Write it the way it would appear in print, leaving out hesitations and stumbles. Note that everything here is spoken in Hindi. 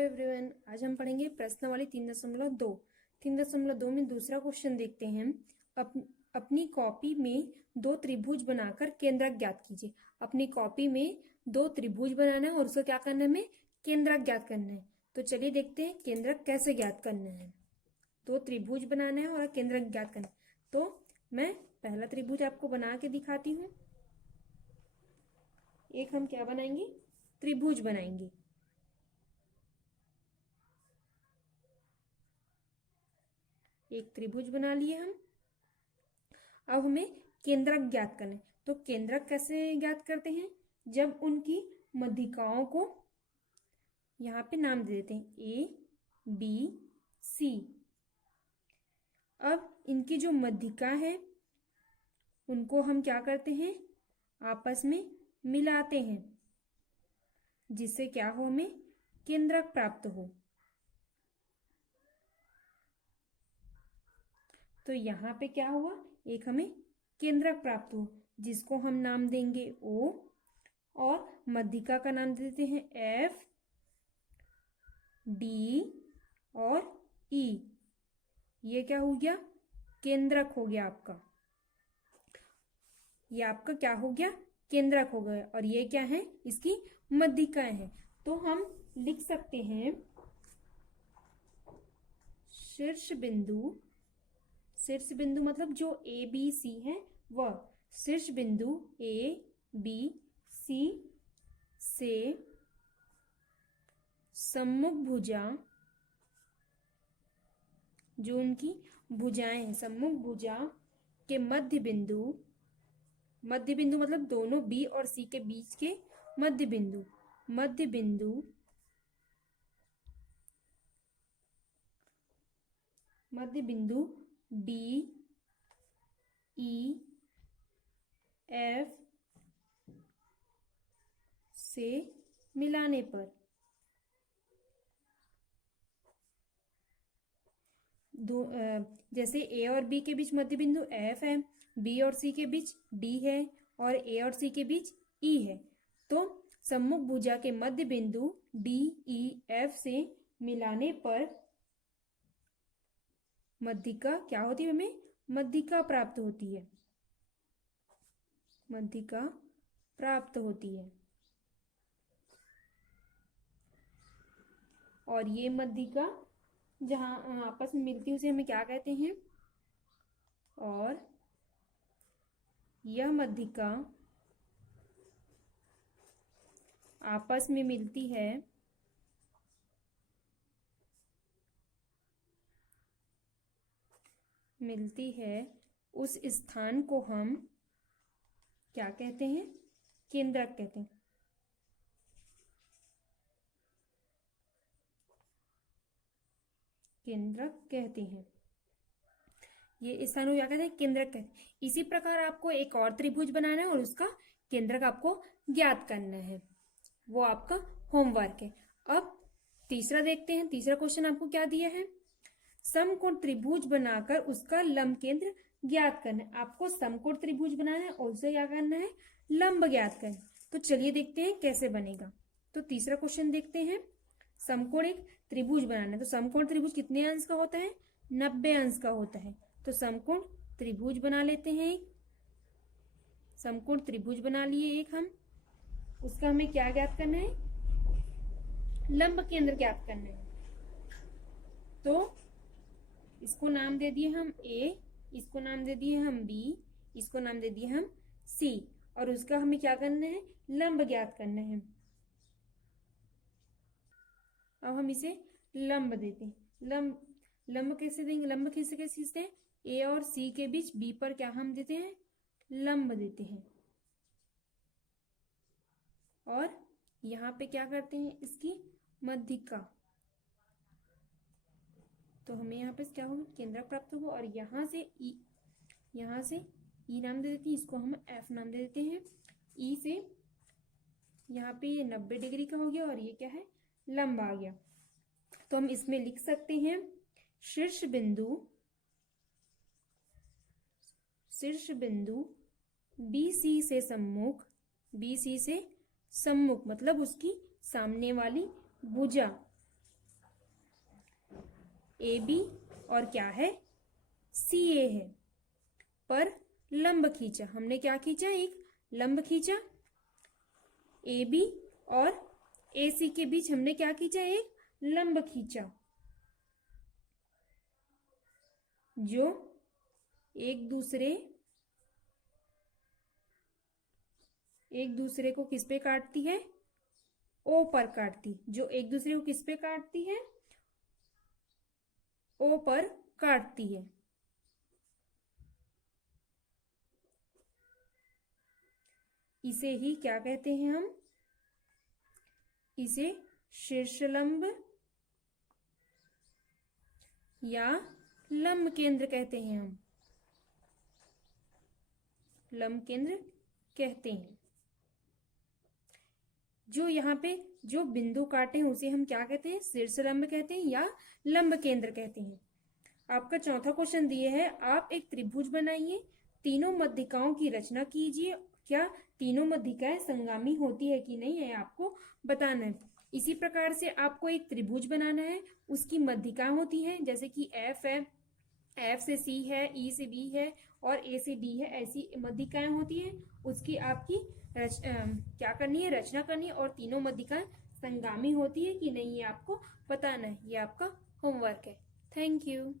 हेलो एवरीवन, आज हम पढ़ेंगे प्रश्नावली 3.2। 3.2 में दूसरा क्वेश्चन देखते हैं। अपनी कॉपी में दो त्रिभुज बनाकर केंद्रक ज्ञात कीजिए। अपनी कॉपी में दो त्रिभुज बनाना है और उसका क्या करना है, हमें केंद्रक ज्ञात करना है। तो चलिए देखते हैं केंद्रक कैसे ज्ञात करना है। दो त्रिभुज बनाना है और केंद्रक ज्ञात करना है। तो मैं पहला त्रिभुज आपको बना के दिखाती हूँ। एक हम क्या बनाएंगे, त्रिभुज बनाएंगे। एक त्रिभुज बना लिए हम। अब हमें केंद्रक ज्ञात करना है। तो केंद्रक कैसे ज्ञात करते हैं, जब उनकी मध्यिकाओं को यहाँ पे नाम दे देते हैं ए बी सी। अब इनकी जो मध्यिका है उनको हम क्या करते हैं, आपस में मिलाते हैं, जिससे क्या हो, हमें केंद्रक प्राप्त हो। तो यहाँ पे क्या हुआ, एक हमें केंद्रक प्राप्त हो, जिसको हम नाम देंगे O और मध्यिका का नाम दे देते हैं F D और E। ये क्या हो गया, केंद्रक हो गया आपका। ये आपका क्या हो गया, केंद्रक हो गया। और ये क्या है, इसकी मध्यिकाएं हैं। तो हम लिख सकते हैं शीर्ष बिंदु। शीर्ष बिंदु मतलब जो ए बी सी है वह शीर्ष बिंदु ए बी सी से सम्मुख भुजा, जो उनकी भुजाएं हैं, सम्मुख भुजा के मध्य बिंदु। मध्य बिंदु मतलब दोनों बी और सी के बीच के मध्य बिंदु। मध्य बिंदु डी ई एफ से मिलाने पर जैसे ए और बी के बीच मध्य बिंदु एफ है, बी और सी के बीच डी है और ए और सी के बीच ई है। तो सम्मुख भुजा के मध्य बिंदु डी ई एफ से मिलाने पर मध्यिका क्या होती है, हमें मध्यिका प्राप्त होती है। मध्यिका प्राप्त होती है। और ये मध्यिका जहां आपस में मिलती है उसे हमें क्या कहते हैं, और यह मध्यिका आपस में मिलती है उस स्थान को हम क्या कहते हैं, केंद्रक कहते हैं। केंद्रक कहते हैं। ये स्थान को क्या कहते हैं, केंद्रक कहते हैं। इसी प्रकार आपको एक और त्रिभुज बनाना है और उसका केंद्रक आपको ज्ञात करना है। वो आपका होमवर्क है। अब तीसरा देखते हैं। तीसरा क्वेश्चन आपको क्या दिया है, समकोण त्रिभुज बनाकर उसका लंब केंद्र ज्ञात करना है। आपको समकोण त्रिभुज बनाना है और उसे क्या करना है, लंब ज्ञात करना है। तो चलिए देखते हैं कैसे बनेगा। तो तीसरा क्वेश्चन देखते हैं। समकोण एक त्रिभुज बनाना है। तो समकोण त्रिभुज कितने अंश का होता है, 90 अंश का होता है। तो समकोण त्रिभुज बना लेते हैं। समकोण त्रिभुज बना लिए एक हम। उसका हमें क्या ज्ञात करना है, लंब केंद्र ज्ञात करना है। तो इसको नाम दे दिए हम ए, इसको नाम दे दिए हम बी, इसको नाम दे दिए हम सी, और उसका हमें क्या करना है, लंब ज्ञात करना है। अब हम इसे लंब देते हैं। लंब कैसे देंगे, लंब कैसे खींचते हैं, ए और सी के बीच बी पर क्या हम देते हैं, लंब देते हैं। और यहाँ पे क्या करते हैं, इसकी मध्यिका। तो हमें यहाँ पे क्या होगा, केंद्रक प्राप्त होगा। और यहाँ से ई नाम दे देते हैं, इसको हम एफ नाम दे देते हैं। ई से यहाँ पे ये 90 डिग्री का हो गया और ये क्या है, लंब आ गया। तो हम इसमें लिख सकते हैं शीर्ष बिंदु BC से सम्मुख, मतलब उसकी सामने वाली भुजा ए बी और क्या है, सी ए है। पर लंब खींचा, हमने क्या खींचा, एक लंब खींचा। ए बी और ए सी के बीच हमने क्या खींचा, एक लंब खींचा, जो एक दूसरे को किस पे काटती है, ओ पर काटती, जो एक दूसरे को किस पे काटती है, ओ पर काटती है। इसे ही क्या कहते हैं हम, इसे शीर्षलंब या लंब केंद्र कहते हैं, हम लंब केंद्र कहते हैं। जो यहाँ पे जो बिंदु काटे हैं उसे हम क्या कहते हैं, शीर्षलंब कहते हैं या लंब केंद्र कहते हैं। आपका चौथा क्वेश्चन दिए है, आप एक त्रिभुज बनाइए, तीनों मध्यिकाओं की रचना कीजिए। क्या तीनों मध्यिकाएं संगामी होती है कि नहीं है आपको बताना है। इसी प्रकार से आपको एक त्रिभुज बनाना है, उसकी मध्यिकाएं होती हैं, जैसे कि एफ है, एफ से सी है, ई से बी है और ए से डी है, ऐसी मध्यिकाएं होती हैं। उसकी आपकी क्या करनी है, रचना करनी है, और तीनों मध्यिकाएं संगामी होती है कि नहीं ये आपको बताना है। ये आपका होमवर्क है। Thank you.